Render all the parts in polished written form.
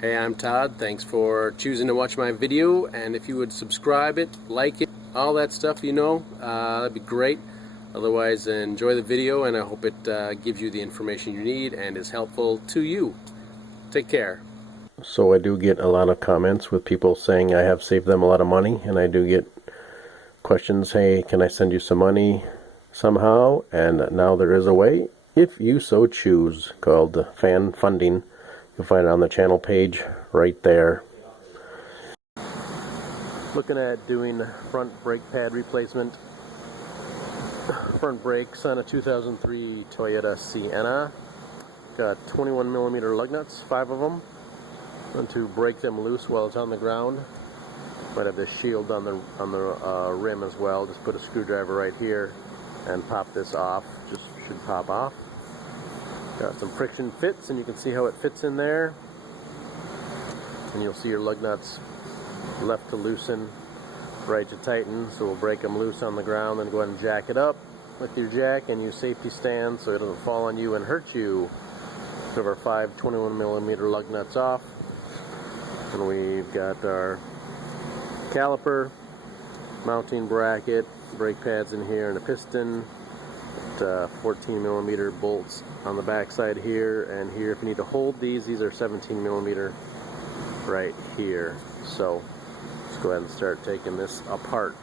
Hey, I'm Todd. Thanks for choosing to watch my video, and if you would subscribe it, like it, all that stuff, that'd be great. Otherwise, enjoy the video, and I hope it gives you the information you need and is helpful to you. Take care. So I do get a lot of comments with people saying I have saved them a lot of money, and I do get questions, hey, can I send you some money somehow? And now there is a way, if you so choose, called fan funding. You'll find it on the channel page right there. Looking at doing front brake pad replacement. Front brakes on a 2003 Toyota Sienna. Got 21mm lug nuts, 5 of them. Want to break them loose while it's on the ground. Might have this shield on the rim as well. Just put a screwdriver right here and pop this off. Just should pop off. Got some friction fits, and you can see how it fits in there. And you'll see your lug nuts left to loosen, right to tighten. So we'll break them loose on the ground, then go ahead and jack it up with your jack and use safety stand so it doesn't fall on you and hurt you. We have our 5 21mm lug nuts off, and we've got our caliper, mounting bracket, brake pads in here, and a piston. 14mm bolts on the back side here and here. If you need to hold these are 17mm right here. So let's go ahead and start taking this apart.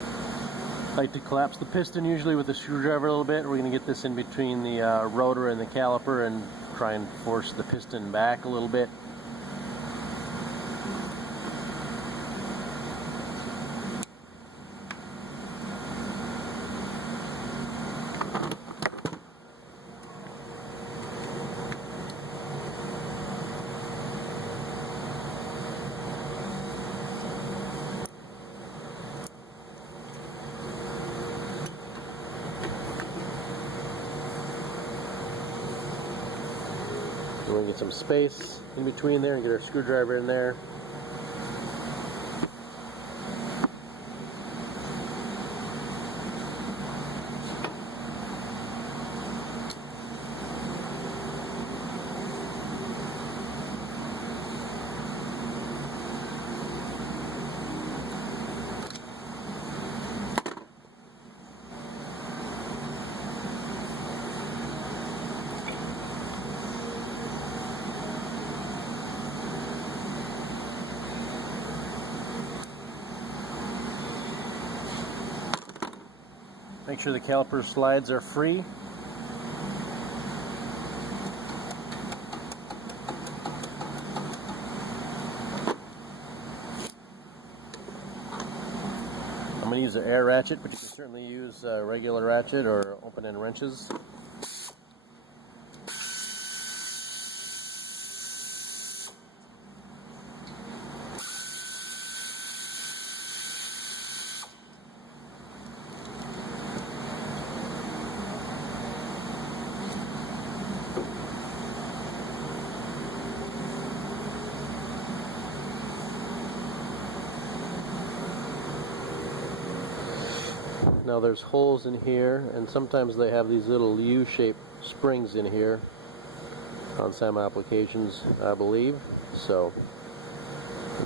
I like to collapse the piston usually with a screwdriver a little bit. We're going to get this in between the rotor and the caliper and try and force the piston back a little bit. We're going to get some space in between there and get our screwdriver in there. Make sure the caliper slides are free. I'm going to use an air ratchet, but you can certainly use a regular ratchet or open-end wrenches. Now there's holes in here, and sometimes they have these little U-shaped springs in here on some applications, I believe. So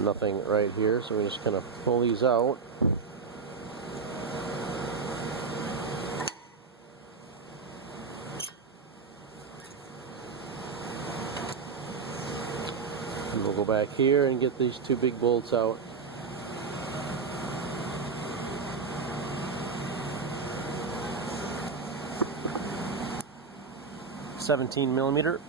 nothing right here, so we just kind of pull these out. And we'll go back here and get these 2 big bolts out. $17mm.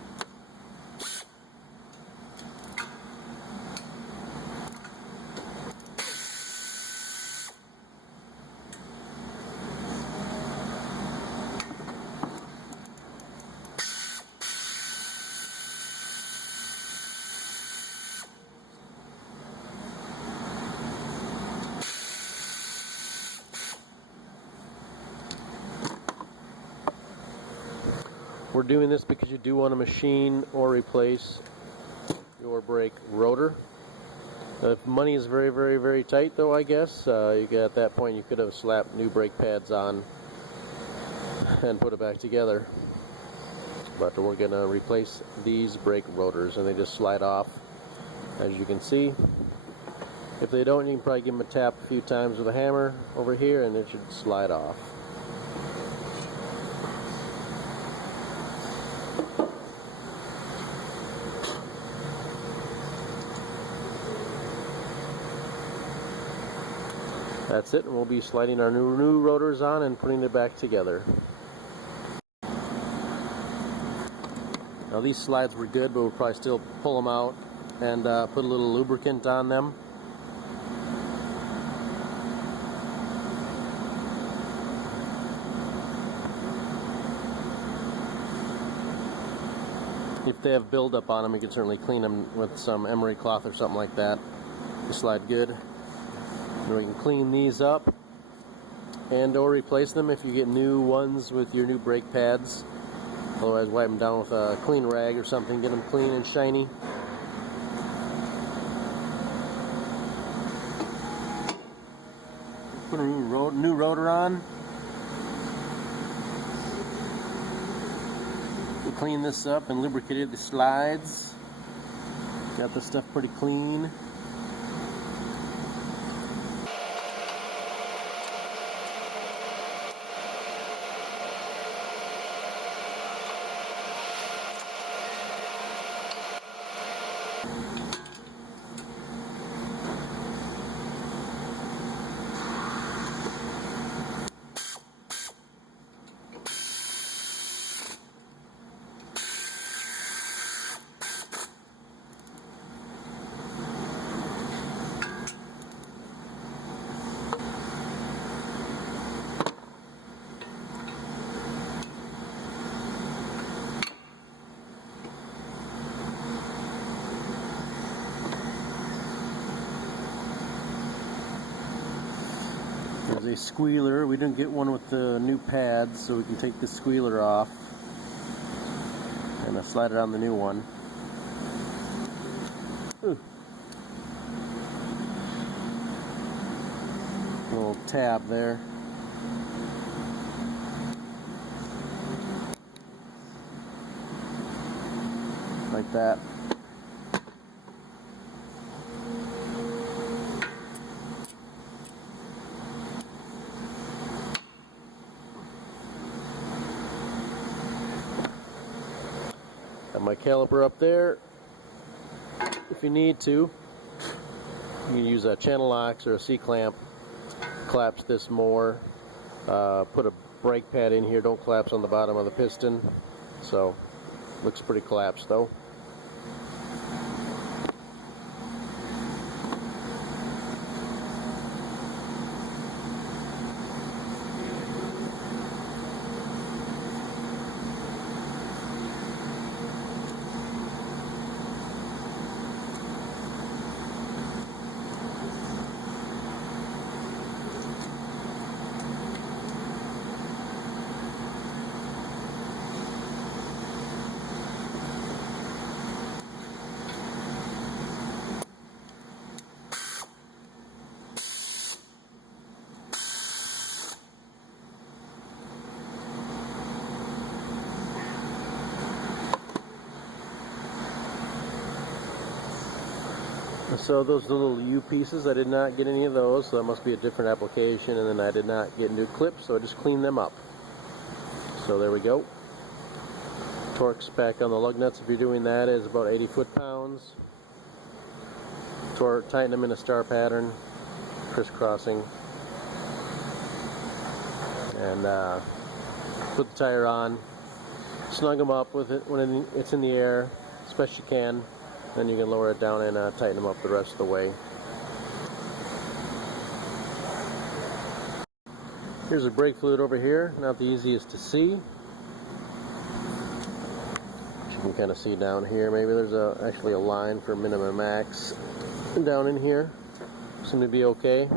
We're doing this because you do want to machine or replace your brake rotor. If money is very, very, very tight, though, I guess, at that point you could have slapped new brake pads on and put it back together. But we're going to replace these brake rotors, and they just slide off, as you can see. If they don't, you can probably give them a tap a few times with a hammer over here, and it should slide off. That's it, and we'll be sliding our new rotors on and putting it back together. Now these slides were good, but we'll probably still pull them out and put a little lubricant on them. If they have buildup on them, you can certainly clean them with some emery cloth or something like that. They slide good. And we can clean these up and or replace them if you get new ones with your new brake pads. Otherwise, wipe them down with a clean rag or something, get them clean and shiny. Put a new rotor on. We clean this up and lubricated the slides. Got the stuff pretty clean. There's a squealer. We didn't get one with the new pads, so we can take the squealer off and slide it on the new one. Ooh. Little tab there. Like that. Got my caliper up there. If you need to, you can use a channel locks or a C-clamp. Collapse this more. Put a brake pad in here. Don't collapse on the bottom of the piston. So, looks pretty collapsed though. So those little U pieces, I did not get any of those, so that must be a different application, and then I did not get new clips, so I just cleaned them up. So there we go. Torque spec on the lug nuts, if you're doing that, is about 80 foot-pounds. Tighten them in a star pattern, crisscrossing, and put the tire on. Snug them up with it when it's in the air as best you can. Then you can lower it down and tighten them up the rest of the way. Here's the brake fluid over here, not the easiest to see. You can kind of see down here, maybe there's actually a line for minimum max down in here. Seem to be okay.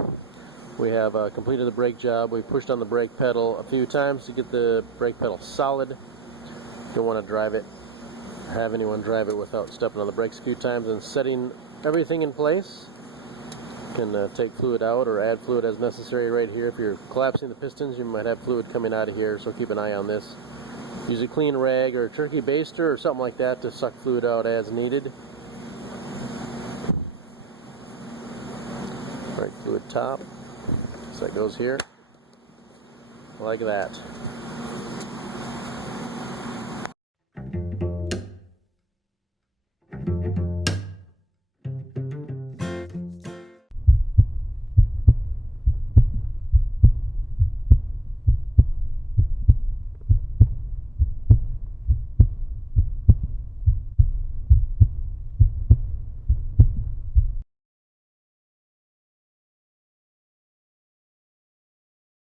We have completed the brake job. We pushed on the brake pedal a few times to get the brake pedal solid. Don't want to drive it, have anyone drive it without stepping on the brakes a few times and setting everything in place. You can take fluid out or add fluid as necessary right here. If you're collapsing the pistons, you might have fluid coming out of here, so keep an eye on this. Use a clean rag or a turkey baster or something like that to suck fluid out as needed. Right fluid top, so that goes here, like that.